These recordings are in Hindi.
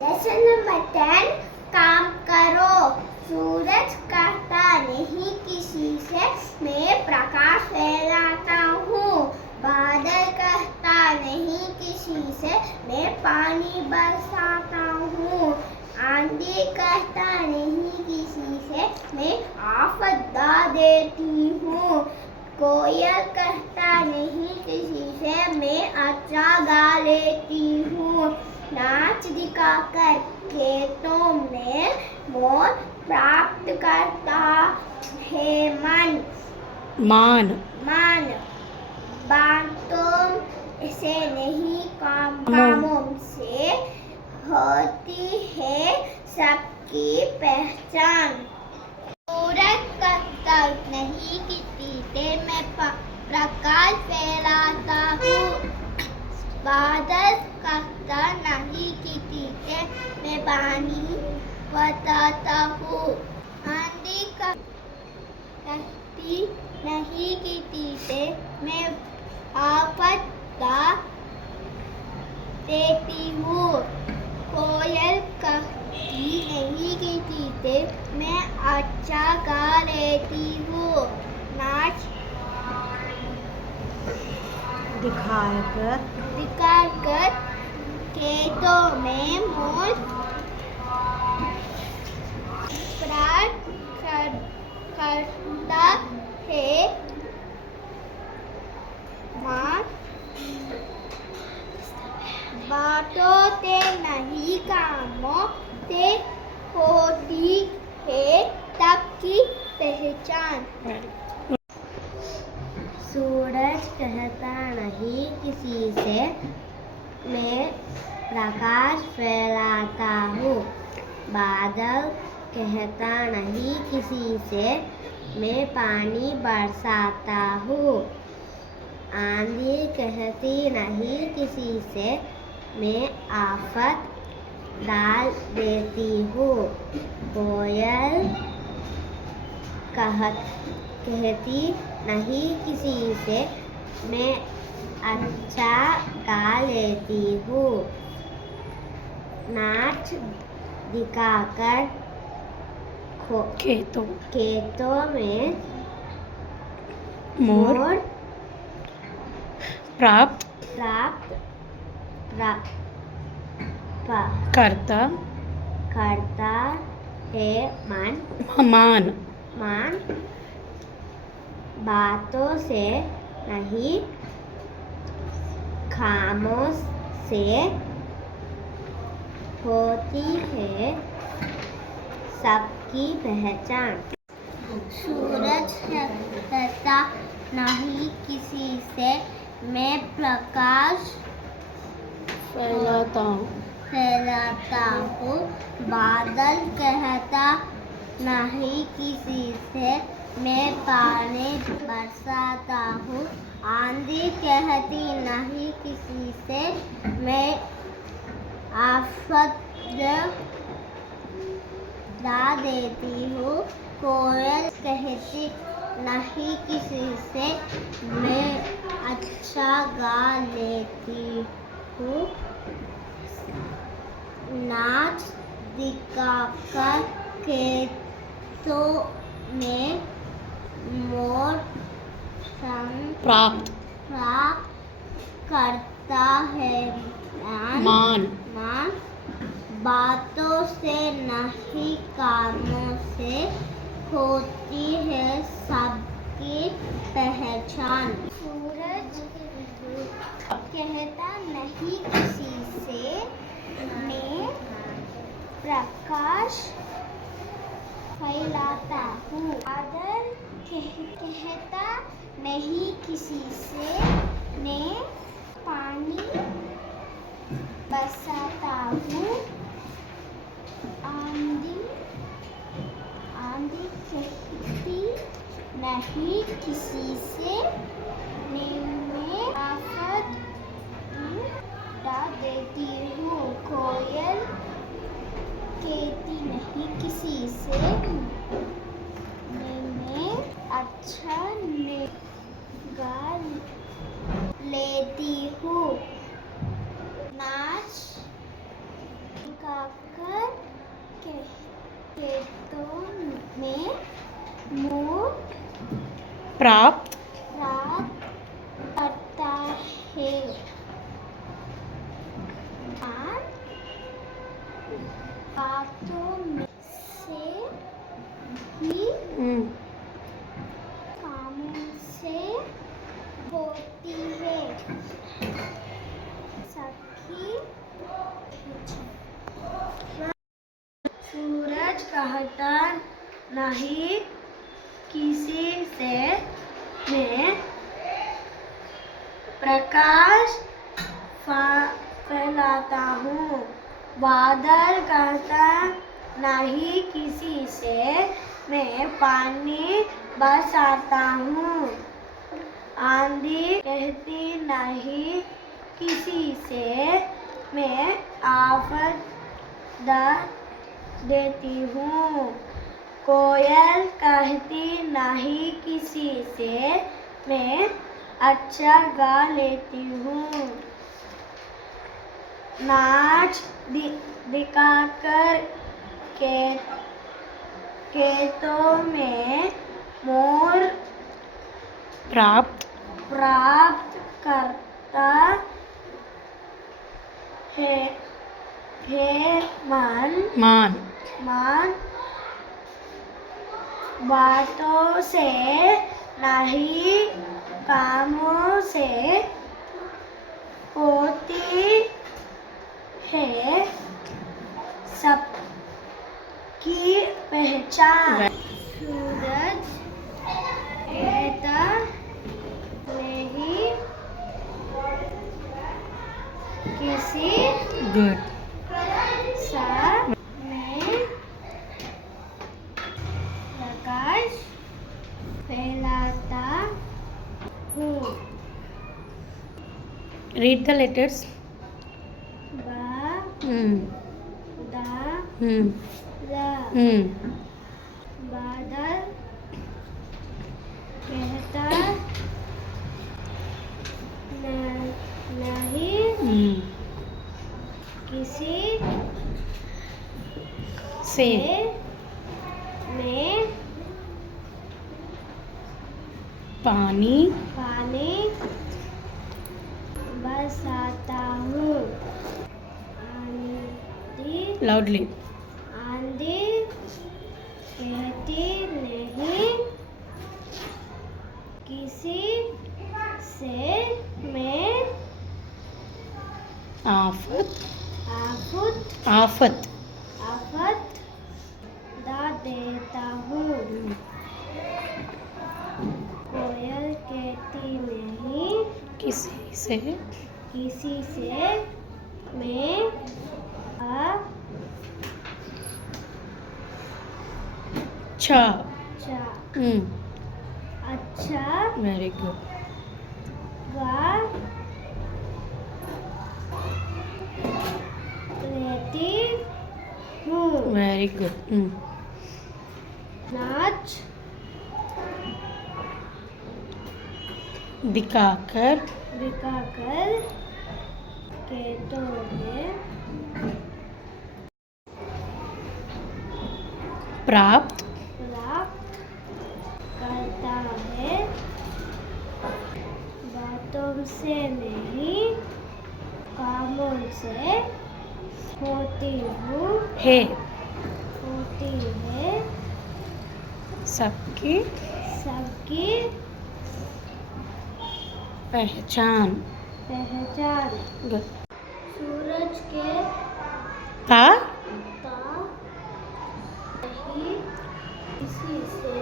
लेसन नंबर 10 काम करो। सूरज कहता नहीं किसी से मैं प्रकाश फैलाता हूँ। बादल कहता नहीं किसी से मैं पानी बरसाता हूँ। आंधी कहता नहीं किसी से मैं आफत ला देती हूँ। कोयल कहता नहीं किसी से मैं अच्छा गा लेती हूँ। नाच दिखाकर खेतों में मोर प्राप्त करता है मान। बातों से नहीं कामों से होती है सबकी पहचान। सूरज कहता नहीं कि तीते में प्रकाश फैलाता हूँ। बादल कहता नहीं कि तीते में पानी बताता हूँ। आंधी कहती नहीं कि तीते में आफत ला देती हूँ। कोयल कहती नहीं कि तीते मैं अच्छा गा लेती हूँ। नाच दिखाकर खेतों में मोर प्राप्त करता है मान। बातों से नहीं कामों से होती है सबकी पहचान। सूरज कहता नहीं किसी से मैं प्रकाश फैलाता हूँ। बादल कहता नहीं किसी से मैं पानी बरसाता हूँ। आंधी कहती नहीं किसी से मैं आफत डाल देती हूँ। कोयल कहती नहीं किसी से मैं अच्छा गा लेती हूँ। नाच दिखाकर खेतों में मोर प्राप्त करता है मान। बातों से नहीं खामोश से होती है सबकी पहचान। सूरज कहता नहीं किसी से मैं प्रकाश फैलाता हूँ। बादल कहता नहीं किसी से मैं पानी बरसाता हूँ। आंधी कहती नहीं किसी से मैं आफत ला देती हूँ। कोयल कहती नहीं किसी से मैं अच्छा गा लेती हूँ। नाच दिखाकर खेतों में मोर प्राप्त करता है मान। बातों से नहीं कामों से होती है सबकी पहचान। सूरज कहता नहीं किसी से मैं प्रकाश फैलाता हूँ। बादल कहता नहीं किसी से मैं पानी बरसाता हूँ। आंधी कहती नहीं किसी से मैं आफत डाल देती हूँ। कोयल कहती नहीं किसी से मैं अच्छा गा लेती हूँ। नाच का आकर खेतों में मूंग प्राप्त करता है। धान हाथों में से ही कामों से होती है। सखी सूरज कहता नहीं किसी से मैं प्रकाश फैलाता हूँ। बादल कहता नहीं किसी से मैं पानी बरसाता हूँ। आंधी कहती नहीं किसी से मैं आफत देती हूँ। कोयल कहती नहीं किसी से मैं अच्छा गा लेती हूँ। नाच दिखाकर खेतों में मोर प्राप्त करता है। मान बातों से नहीं कामों से होती है सबकी पहचान। सूरज कहता नहीं किसी गुड सा में प्रकाश फैलाता हूँ। रीड द लेटर्स बादल कहता नहीं किसी से मैं पानी बरसाता हूँ। लाउडली आंधी कहती नहीं किसी से मैं आफत देता हूँ। कोयल कहती नहीं किसी से मैं अच्छा वेरी गुड गा लेती हूँ। वेरी गुड नाच दिखाकर खेतों में प्राप्त करता है। बातों से नहीं कामों से होती है सबकी पहचान। गुड सूरज के ता नहीं किसी से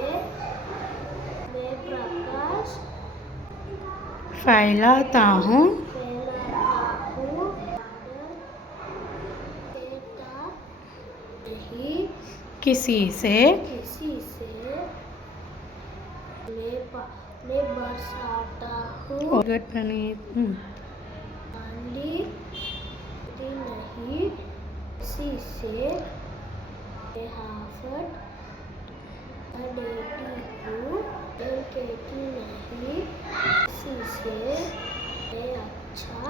मैं प्रकाश फैलाता हूँ। नहीं किसी से मैं बरसाता हूँ। गुड प्रणीत आंधी नहीं किसी से मैं आफत देती हूँ। कहती नहीं किसी से मैं अच्छा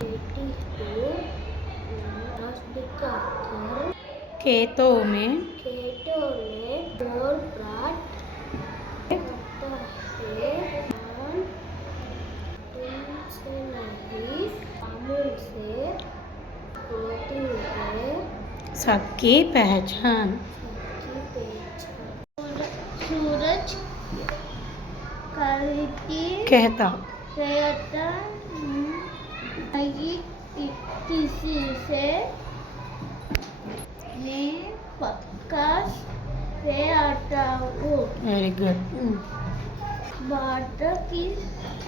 बेटी को नाच दिखाकर खेतों में मोर प्रात करता है। मान तुमसे नहीं अमूल से होती है सबकी पहचान। सबकी पहचान। सूरज कहता नहीं किसी से मैं प्रकाश से आता हूँ। Very good. बात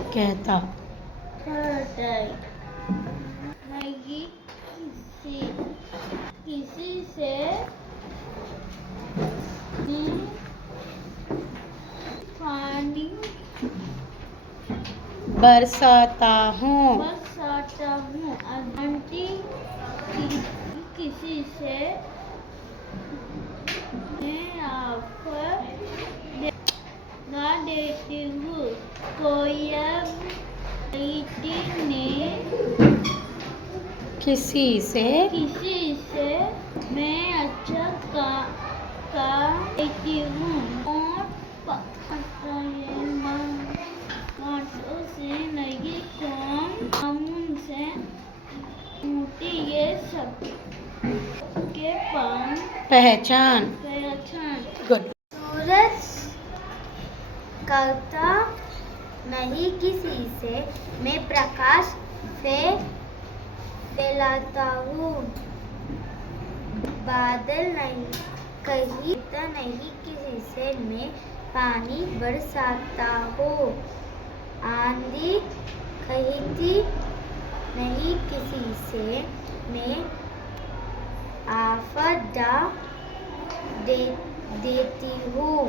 कहता नहीं किसी से मैं पानी बरसाता हूँ। आंटी किसी से मैं ऑफर ना देती हूँ। कोयल बेटी ने किसी से मैं अच्छा काम देती हूँ। और बातों से नहीं कौन अमूल से मोटी ये सब के पास पहचान। गुड। सूरज कहता नहीं किसी से मैं प्रकाश फैलाता हूँ। बादल नहीं कहता नहीं किसी से मैं पानी बरसाता हूँ। आंधी कहती नहीं किसी से मैं आफत देती हूँ।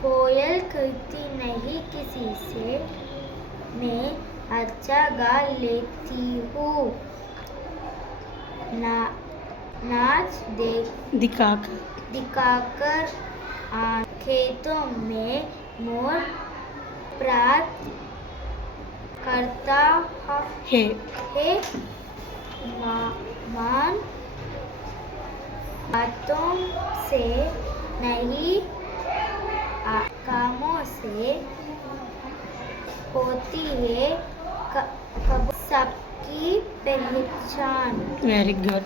कोयल कहती नहीं किसी से मैं अच्छा गा लेती हूँ। नाच दिखाकर खेतों में मोर प्रात करता है। मान बातों से नहीं कामों से होती है सबकी पहचान। Very good.